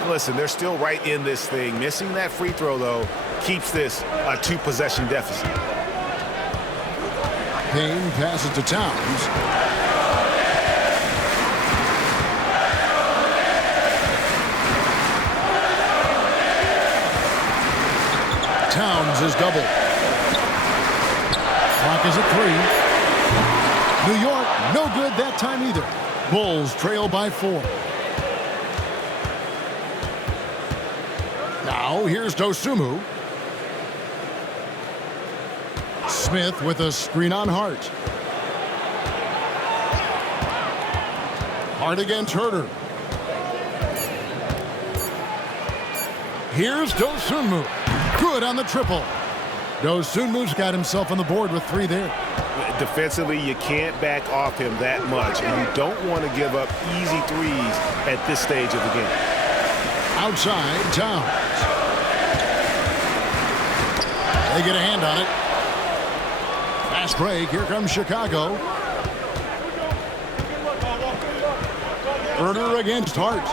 Listen, they're still right in this thing. Missing that free throw, though, keeps this a 2-possession deficit. Payne passes to Towns. Towns is doubled. Clock is at 3. New York, no good that time either. Bulls trail by 4. Now here's Dosunmu. Smith with a screen on Hart. Hart against Herter. Here's Dosunmu. Good on the triple. Dosunmu's got himself on the board with 3 there. Defensively, you can't back off him that much, and you don't want to give up easy threes at this stage of the game. Outside, Towns. They get a hand on it. Fast break. Here comes Chicago. Herter against Hart.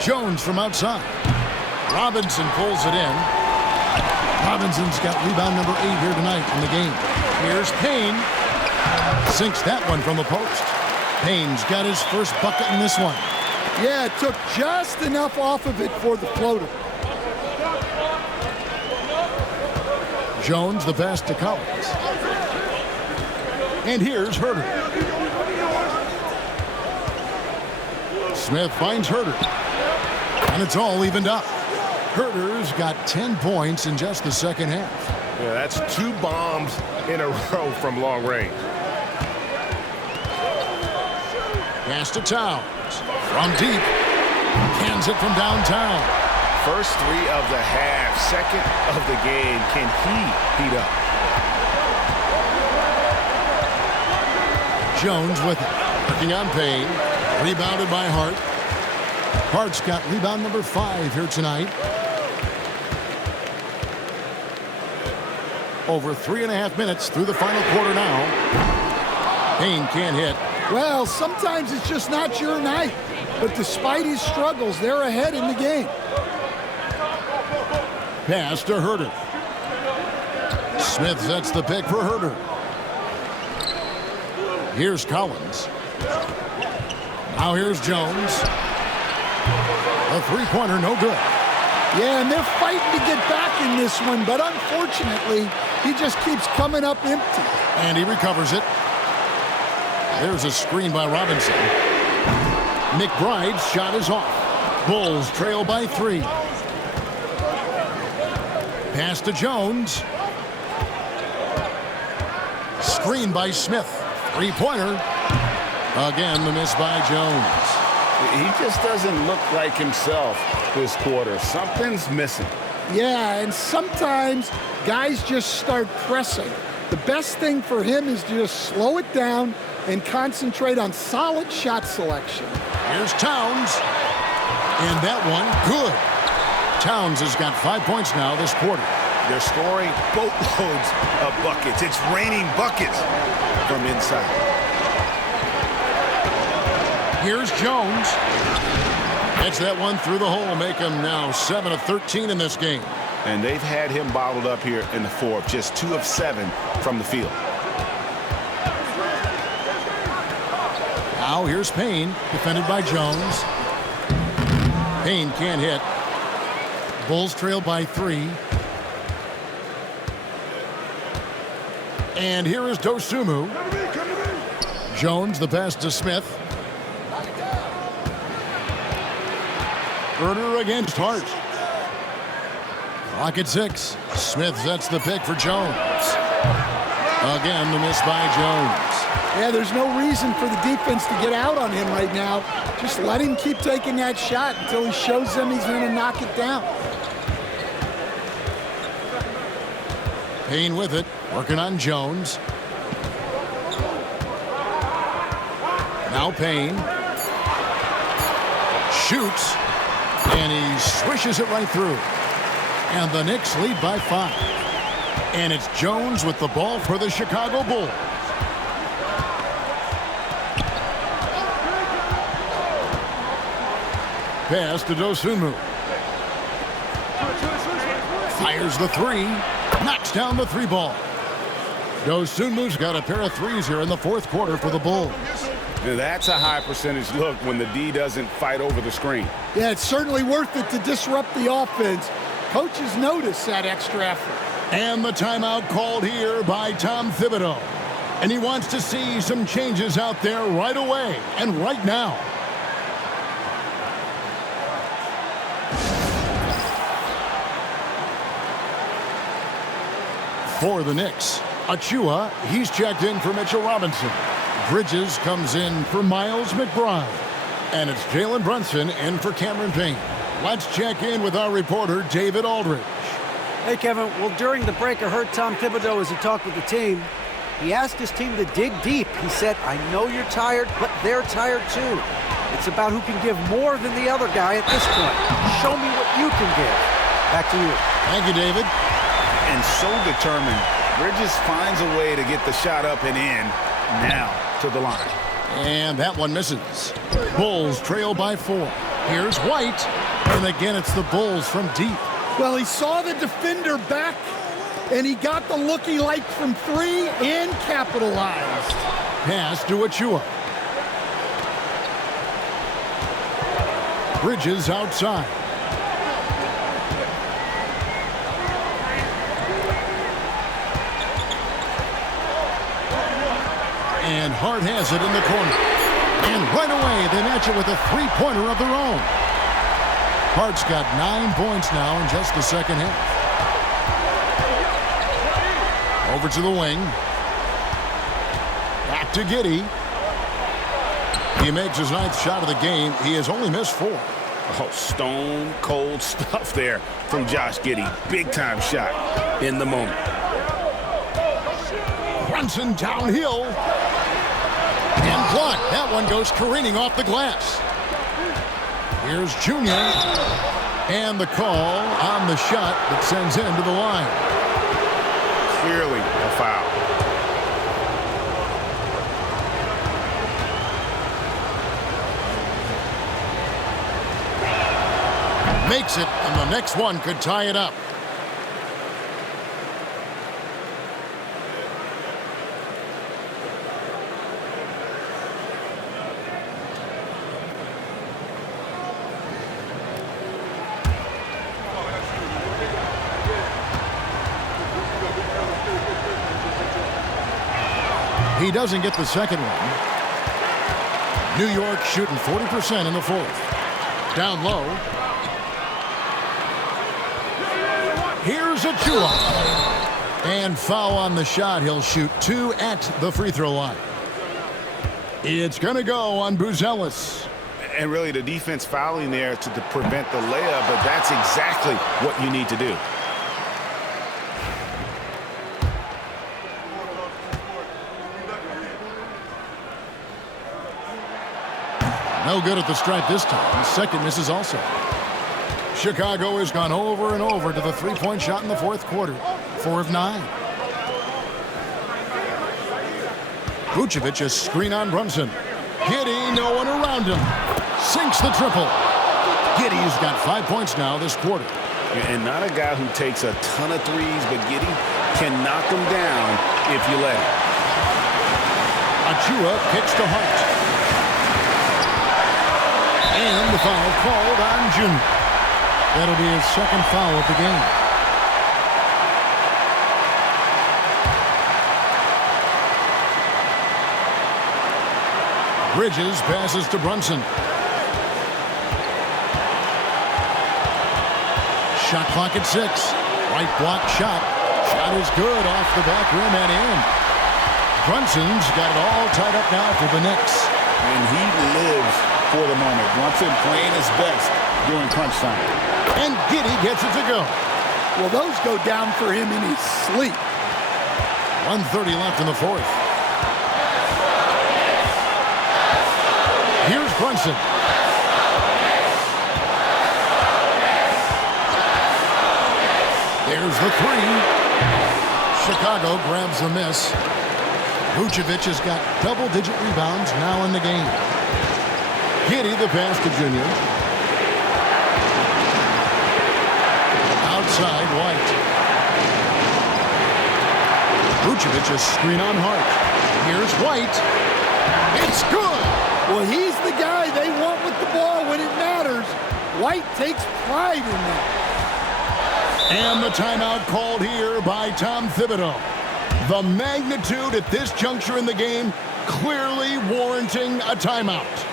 Jones from outside. Robinson pulls it in. Robinson's got rebound number 8 here tonight in the game. Here's Payne. Sinks that one from the post. Payne's got his first bucket in this one. Yeah, it took just enough off of it for the floater. Jones the pass to Collins. And here's Herter. Smith finds Herter. And it's all evened up. Herter's got 10 points in just the second half. Yeah, that's 2 bombs in a row from long range. Pass to Towns. From deep. Cans it from downtown. First 3 of the half, second of the game. Can he heat up? Jones with it. Working on Payne. Rebounded by Hart. Hart's got rebound number 5 here tonight. Over 3.5 minutes through the final quarter now. Payne can't hit. Well, sometimes it's just not your night. But despite his struggles, they're ahead in the game. Pass to Herter. Smith sets the pick for Herter. Here's Collins. Now here's Jones. A three-pointer, no good. Yeah, and they're fighting to get back in this one, but unfortunately, he just keeps coming up empty. And he recovers it. There's a screen by Robinson. McBride's shot is off. Bulls trail by 3. Pass to Jones. Screen by Smith. Three-pointer. Again, the miss by Jones. He just doesn't look like himself this quarter. Something's missing. Yeah, and sometimes guys just start pressing. The best thing for him is to just slow it down and concentrate on solid shot selection. Here's Towns. And that one, good. Towns has got 5 points now this quarter. They're scoring boatloads of buckets. It's raining buckets from inside. Here's Jones. Gets that one through the hole, make him now 7 of 13 in this game. And they've had him bottled up here in the fourth, just 2 of 7 from the field. Now here's Payne, defended by Jones. Payne can't hit. Bulls trail by 3. And here is Dosunmu. Jones the pass to Smith. Herter against Hart. Clock at 6. Smith sets the pick for Jones. Again, the miss by Jones. Yeah, there's no reason for the defense to get out on him right now. Just let him keep taking that shot until he shows them he's going to knock it down. Payne with it, working on Jones. Now Payne. Shoots. And he swishes it right through. And the Knicks lead by 5. And it's Jones with the ball for the Chicago Bulls. Pass to Dosunmu. Fires the 3. Knocks down the 3 ball. Dosunmu's got a pair of 3s here in the 4th quarter for the Bulls. That's a high percentage look when the D doesn't fight over the screen. Yeah, it's certainly worth it to disrupt the offense. Coaches notice that extra effort. And the timeout called here by Tom Thibodeau. And he wants to see some changes out there right away and right now. For the Knicks, Achua, he's checked in for Mitchell Robinson. Bridges comes in for Miles McBride. And it's Jalen Brunson in for Cameron Payne. Let's check in with our reporter, David Aldridge. Hey, Kevin. Well, during the break, I heard Tom Thibodeau as he talked with the team. He asked his team to dig deep. He said, I know you're tired, but they're tired too. It's about who can give more than the other guy at this point. Show me what you can give. Back to you. Thank you, David. And so determined, Bridges finds a way to get the shot up and in. Now to the line. And that one misses. Bulls trail by 4. Here's White. And again, it's the Bulls from deep. Well, he saw the defender back, and he got the look he liked from 3 and capitalized. Pass to Achua. Bridges outside. And Hart has it in the corner. And right away, they match it with a 3-pointer of their own. Hart's got 9 points now in just the second half. Over to the wing. Back to Giddey. He makes his 9th shot of the game. He has only missed 4. Oh, stone cold stuff there from Josh Giddey. Big time shot in the moment. Brunson downhill. And blocked. That one goes careening off the glass. Here's Junior. And the call on the shot that sends him to the line. Clearly a foul. Makes it, and the next one could tie it up. He doesn't get the second one. New York shooting 40% in the 4th. Down low. Here's Achua. And foul on the shot. He'll shoot 2 at the free throw line. It's going to go on Buzelis. And really the defense fouling there to prevent the layup, but that's exactly what you need to do. No good at the stripe this time. Second misses also. Chicago has gone over and over to the 3-point shot in the 4th quarter. 4 of 9. Vucevic a screen on Brunson. Giddey, no one around him. Sinks the triple. Giddey's got 5 points now this quarter. And not a guy who takes a ton of threes, but Giddey can knock them down if you let him. Achua kicks to Hart. And the foul called on Junior. That'll be his 2nd foul of the game. Bridges passes to Brunson. Shot clock at 6. Right block shot. Shot is good off the back rim and in. Brunson's got it all tied up now for the Knicks. And he lives for the moment. Brunson playing his best during crunch time. And Giddey gets it to go. Well, those go down for him in his sleep. 1:30 left in the 4th. Brunson. There's the three. Chicago grabs the miss. Vucevic has got double-digit rebounds now in the game. Giddey the pass to Junior. Outside, White. Vucevic is screen on Hart. Here's White. It's good! Well, he's the guy they want with the ball when it matters. White takes pride in that. And the timeout called here by Tom Thibodeau. The magnitude at this juncture in the game clearly warranting a timeout.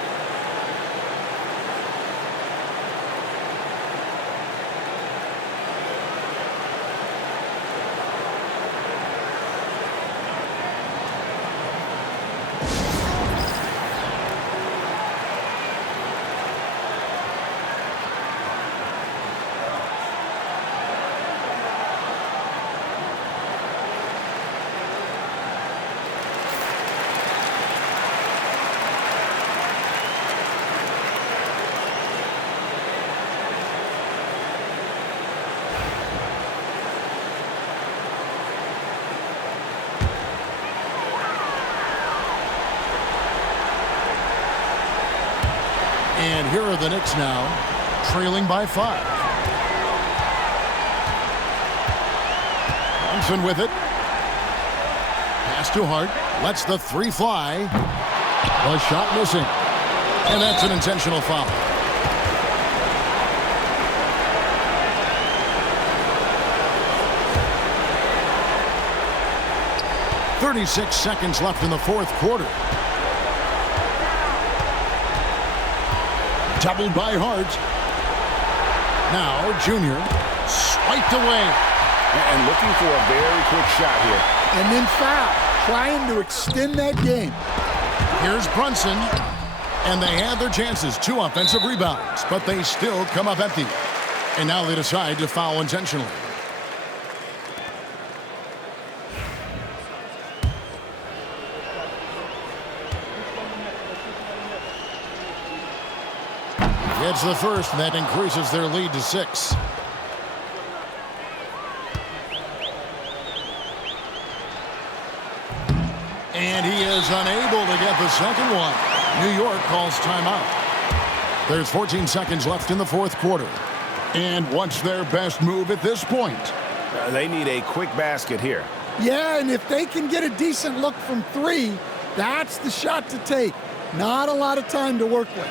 And here are the Knicks now, trailing by 5. Thompson with it. Pass to Hart. Lets the three fly. The shot missing. And that's an intentional foul. .36 seconds left in the fourth quarter. Doubled by Hart. Now Junior swiped away. And looking for a very quick shot here. And then foul, trying to extend that game. Here's Brunson. And they had their chances. 2 offensive rebounds, but they still come up empty. And now they decide to foul intentionally. It's the first, and that increases their lead to 6. And he is unable to get the second one. New York calls timeout. There's 14 seconds left in the fourth quarter. And what's their best move at this point? They need a quick basket here. Yeah, and if they can get a decent look from 3, that's the shot to take. Not a lot of time to work with.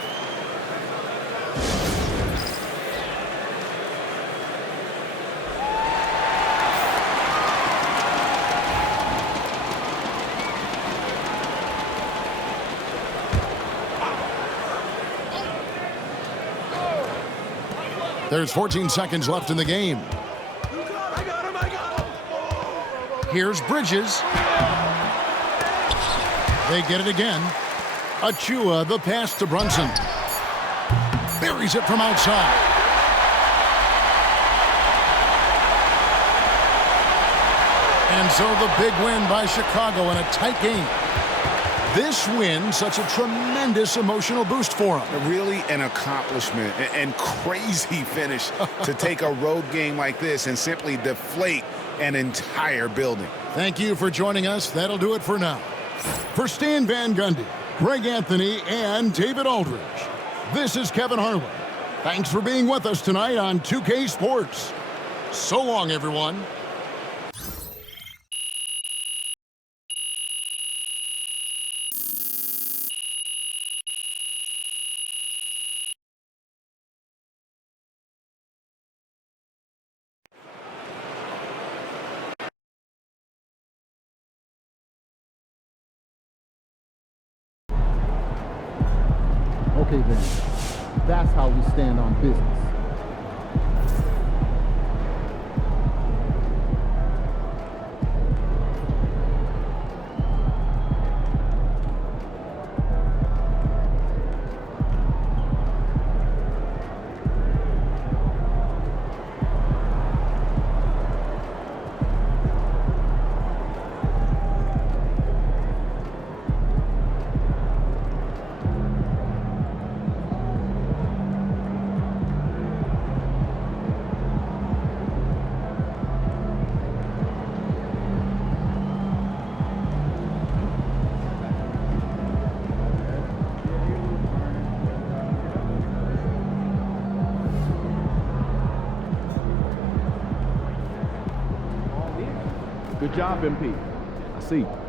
There's 14 seconds left in the game. Here's Bridges. They get it again. Achua, the pass to Brunson. Buries it from outside. And so the big win by Chicago in a tight game. This win, such a tremendous emotional boost for them. Really an accomplishment and crazy finish to take a road game like this and simply deflate an entire building. Thank you for joining us. That'll do it for now. For Stan Van Gundy, Greg Anthony, and David Aldridge, this is Kevin Harlan. Thanks for being with us tonight on 2K Sports. So long, everyone. Okay then, that's how we stand on business. Good job, MP. I see.